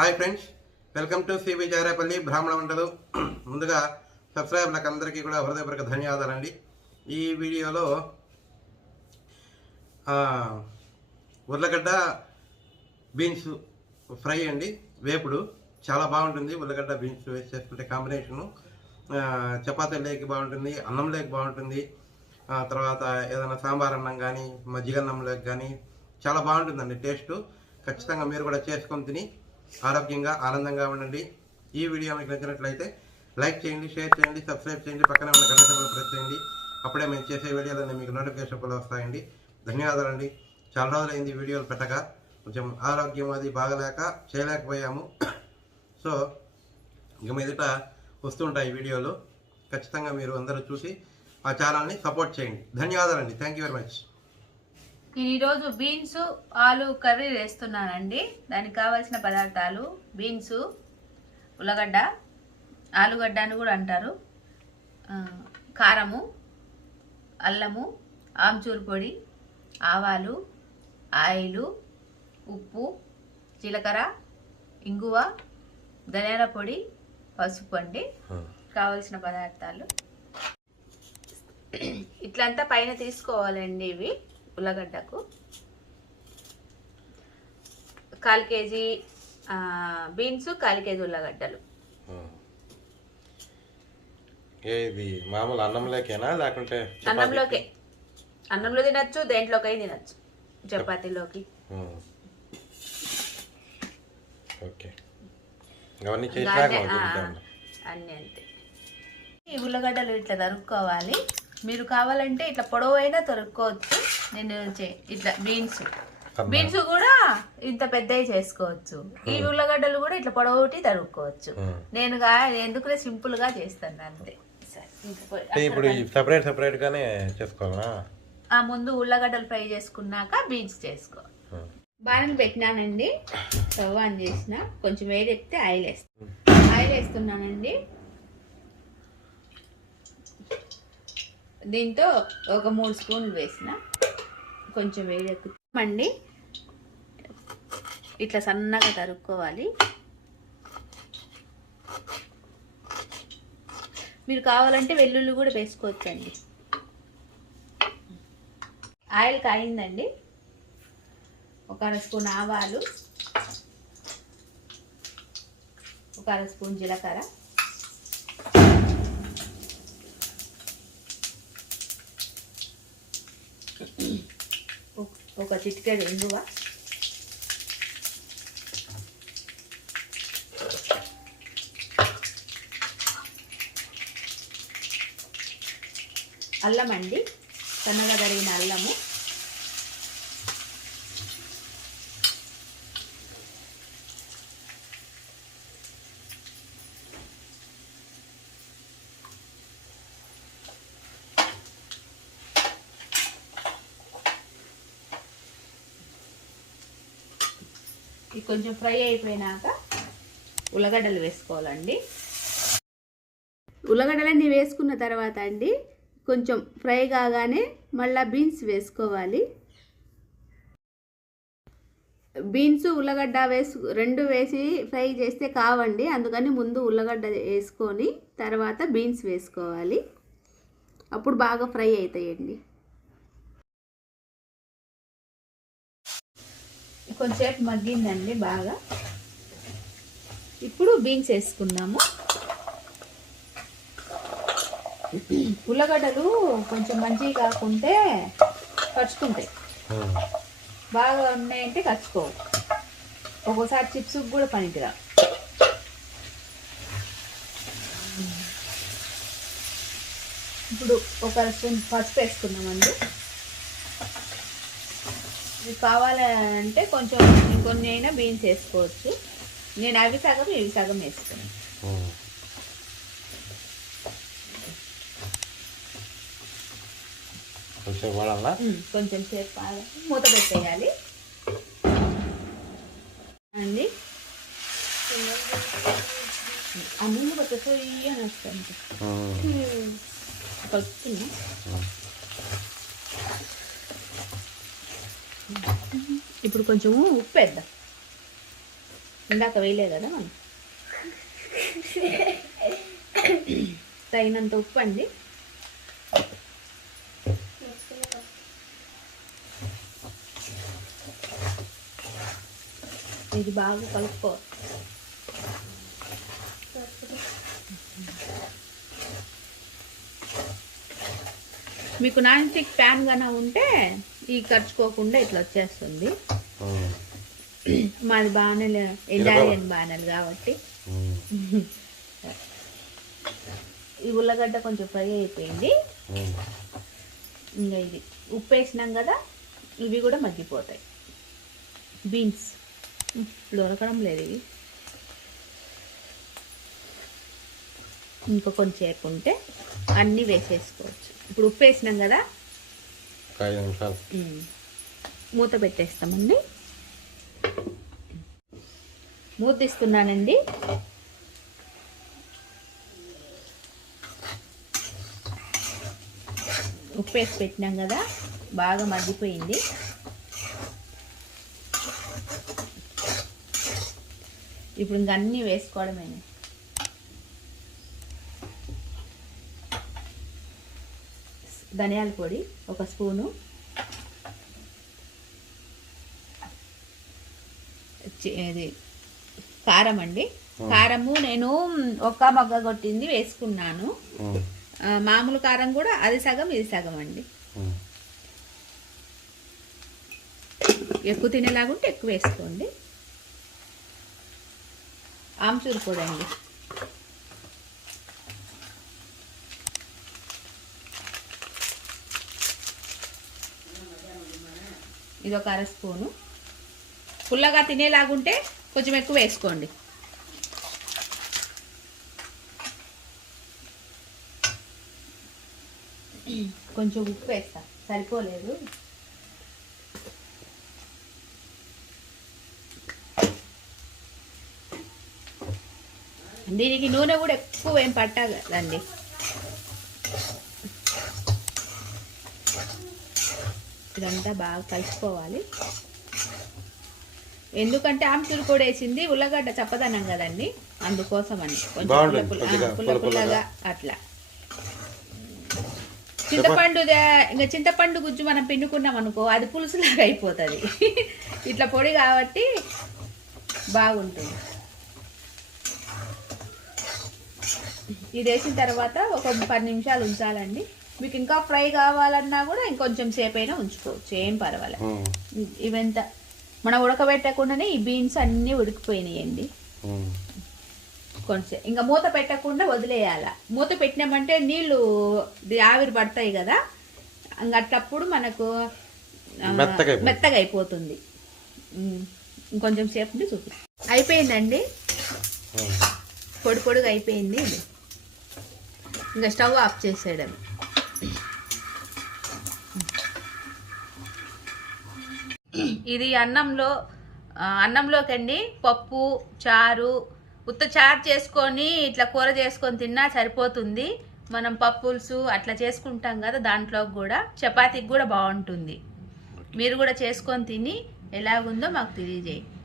Hi friends, welcome to cbcharepalli bramhanavantalu. ముందుగా సబ్స్క్రైబర్లకు అందరికీ కూడా హృదయపూర్వక ధన్యవాదాలండి. ఈ వీడియోలో ఉర్లగడ్డ బీన్స్ ఫ్రై అండి, వేపుడు చాలా బాగుంటుంది. ఉర్లగడ్డ బీన్స్ వేసి చేసుకుంటే కాంబినేషను చపాతీలోకి బాగుంటుంది, అన్నంలోకి బాగుంటుంది. తర్వాత ఏదైనా సాంబార్ అన్నం కానీ మజ్జిగన్నంలోకి కానీ చాలా బాగుంటుందండి టేస్టు. ఖచ్చితంగా మీరు కూడా చేసుకొని తిని ఆరోగ్యంగా ఆనందంగా ఉండండి. ఈ వీడియో మీకు నచ్చినట్లయితే లైక్ చేయండి, షేర్ చేయండి, సబ్స్క్రైబ్ చేయండి, పక్కనే ఉన్న గంట సింబల్ ప్రెస్ చేయండి. అప్పుడే మేము చేసే వీడియోలన్నీ మీకు నోటిఫికేషన్ కూడా వస్తాయండి. ధన్యవాదాలండి. చాలా రోజులైంది వీడియోలు పెట్టక, కొంచెం ఆరోగ్యం అది బాగలేక చేయలేకపోయాము. సో ఇక మీదట వస్తుంటాయి వీడియోలు. ఖచ్చితంగా మీరు అందరూ చూసి ఆ ఛానల్ని సపోర్ట్ చేయండి. ధన్యవాదాలండి. Thank you very much. నేను ఈరోజు బీన్స్ ఆలు కర్రీ వేస్తున్నానండి. దానికి కావాల్సిన పదార్థాలు బీన్స్, ఉల్లగడ్డ, ఆలుగడ్డ అని కూడా అంటారు, కారము, అల్లము, ఆమ్చూరు పొడి, ఆవాలు, ఆయిలు, ఉప్పు, జీలకర్ర, ఇంగువ, ధనియాల పొడి, పసుపు అండి కావలసిన పదార్థాలు. ఇట్లంతా పైన తీసుకోవాలండి. ఇవి ఉల్లగడ్డకు 1/4 కేజీ బీన్స్, 1/4 కేజీ ఉల్లగడ్డలు. ఇది మామూలు అన్నంలోకేనా లేకుంటే అన్నంలోకే? అన్నంలో తినచ్చు, దేంట్లోకి తినచ్చు, చపాతీలోకి. అన్నీ అంతే. ఈ ఉల్లగడ్డలు ఇట్లా తరుక్కోవాలి. మీరు కావాలంటే ఇట్లా పొడవైనా తరుక్కోవచ్చు. నేను ఇట్లా బీన్స్ కూడా ఇంత పెద్దవి చేసుకోవచ్చు. ఈ ఉల్లగడ్డలు కూడా ఇట్లా పొడవుటి తరుక్కోవచ్చు. నేను ఎందుకులే సింపుల్ గా చేస్తాను అంతే. ఇప్పుడు సెపరేట్ సెపరేట్ గానే చేసుకోవాలా? ముందు ఉల్లగడ్డలు ఫ్రై చేసుకున్నాక బీన్స్ చేసుకో. బాణలు పెట్టినానండి, స్టవ్ ఆన్ చేసిన, కొంచెం వేడెక్కితే ఆయిల్ వేస్తున్నానండి. దీంతో ఒక 3 స్పూన్లు వేసిన, కొంచెం వేడెక్కుతామండి. ఇట్లా సన్నగా తరుక్కోవాలి. మీరు కావాలంటే వెల్లుల్లి కూడా వేసుకోవచ్చండి. ఆయిల్ కాయిందండి. ఒక 1/2 స్పూన్ ఆవాలు, ఒక 1/2 స్పూన్ జీలకర్ర, ఒక చిటికెడు ఇంగువ, అల్లం అండి, సన్నగా తరిగిన అల్లము, ఇది కొంచెం ఫ్రై అయిపోయినాక ఉల్లగడ్డలు వేసుకోవాలండి. ఉల్లగడ్డలన్నీ వేసుకున్న తర్వాత అండి కొంచెం ఫ్రై కాగానే మళ్ళీ బీన్స్ వేసుకోవాలి. బీన్స్ ఉల్లగడ్డ రెండు వేసి ఫ్రై చేస్తే కావండి, అందుకని ముందు ఉల్లగడ్డ వేసుకొని తర్వాత బీన్స్ వేసుకోవాలి. అప్పుడు బాగా ఫ్రై అవుతాయండి. కొంచెంసేపు మగ్గిందండి బాగా. ఇప్పుడు బీన్స్ వేసుకున్నాము. ఉల్లగడ్డలు కొంచెం మంచిగా కాకుంటే కచ్చుకుంటాయి, బాగా ఉన్నాయంటే కచ్చుకోవు. ఒక్కోసారి చిప్స్ కూడా పనికిరా. ఇప్పుడు ఒక 1 స్పూన్ పసుపు వేసుకున్నామండి. ఇది కావాలంటే కొంచెం ఇంకొన్ని అయినా బీన్స్ వేసుకోవచ్చు. నేను అవి సగం ఇవి సగం వేసుకున్నాను. కొంచెం సేపు మూత పెట్టేయాలి అండి. అన్నీ కొత్త అని వస్తుంది. కలుపుతున్నా. ఇప్పుడు కొంచెము ఉప్పు వేద్దాం. ఇందాక వేయలే కదా మనం. తగినంత ఉప్పు అండి. ఇది బాగా కలుపుకో. మీకు నాన్ స్టిక్ ప్యాన్ గానా ఉంటే ఈ ఖర్చుకోకుండా ఇట్లా వచ్చేస్తుంది. మాది బాణలు ఇటాలియన్ బాణలు కాబట్టి. ఈ ఉల్లగడ్డ కొంచెం ఫ్రై అయిపోయింది. ఇంకా ఇది ఉప్పు వేసినాం కదా, ఇవి కూడా మగ్గిపోతాయి. బీన్స్ దొరకడం లేదు ఇవి. ఇంకా కొంచెంసేపు ఉంటే అన్నీ వేసేసుకోవచ్చు. ఇప్పుడు ఉప్పు వేసినాం కదా, 5 నిమిషాలు మూత పెట్టేస్తామండి. మూత తీస్తున్నానండి. ఉప్పు వేసి పెట్టినాం కదా, బాగా మగ్గిపోయింది. ఇప్పుడు ఇంక అన్నీ వేసుకోవడమేనే. ధనియాల పొడి 1 స్పూను, ఇది కారం అండి. కారము నేను 1 మగ్గ కొట్టింది వేసుకున్నాను. మామూలు కారం కూడా అది సగం ఇది సగం అండి. ఎక్కువ తినేలాగుంటే ఎక్కువ వేసుకోండి. ఆమ్చూరు పొడి అండి. ఇది 1 అర స్పూను. పుల్లగా తినేలాగుంటే కొంచెం ఎక్కువ వేసుకోండి. కొంచెం ఉప్పు వేస్తా, సరిపోలేదు. దీనికి నూనె కూడా ఎక్కువ ఏం పట్టదండి. ఇదంతా బాగా కలుపుకోవాలి. ఎందుకంటే ఆమ్చూరు కూడా వేసింది, ఉల్లగడ్డ చప్పదనం కదండి, అందుకోసం అని కొంచెం పుల్ల పుల్లగా అట్లా. చింతపండు ఇంకా చింతపండు గుజ్జు మనం పిండుకున్నాం అనుకో, అది పులుసులాగా అయిపోతుంది. ఇట్లా పొడి కాబట్టి బాగుంటుంది. ఇది వేసిన తర్వాత ఒక 10 నిమిషాలు ఉంచాలండి. మీకు ఇంకా ఫ్రై కావాలన్నా కూడా ఇంకొంచెం సేపు అయినా ఉంచుకోవచ్చు, ఏం పర్వాలేదు. ఇవంతా మనం ఉడకబెట్టకుండానే ఈ బీన్స్ అన్నీ ఉడికిపోయినాయండి. కొంచెం ఇంకా మూత పెట్టకుండా వదిలేయాల. మూత పెట్టినామంటే నీళ్ళు ఆవిరి పడతాయి కదా, ఇంకా అట్లప్పుడు మనకు మెత్తగా అయిపోతుంది. ఇంకొంచెం సేపు ఉండి చూపిస్తాం. అయిపోయిందండి, పొడి పొడిగా అయిపోయింది. ఇంకా స్టవ్ ఆఫ్ చేసేయడం. ఇది అన్నంలోకండి పప్పు చారు, ఉత్త చారు చేసుకొని ఇట్లా కూర చేసుకొని తిన్నా సరిపోతుంది. మనం పప్పులుసు అట్లా చేసుకుంటాం కదా, దాంట్లో కూడా చపాతీకి కూడా బాగుంటుంది. మీరు కూడా చేసుకొని తిని ఎలాగుందో మాకు తెలియజేయండి.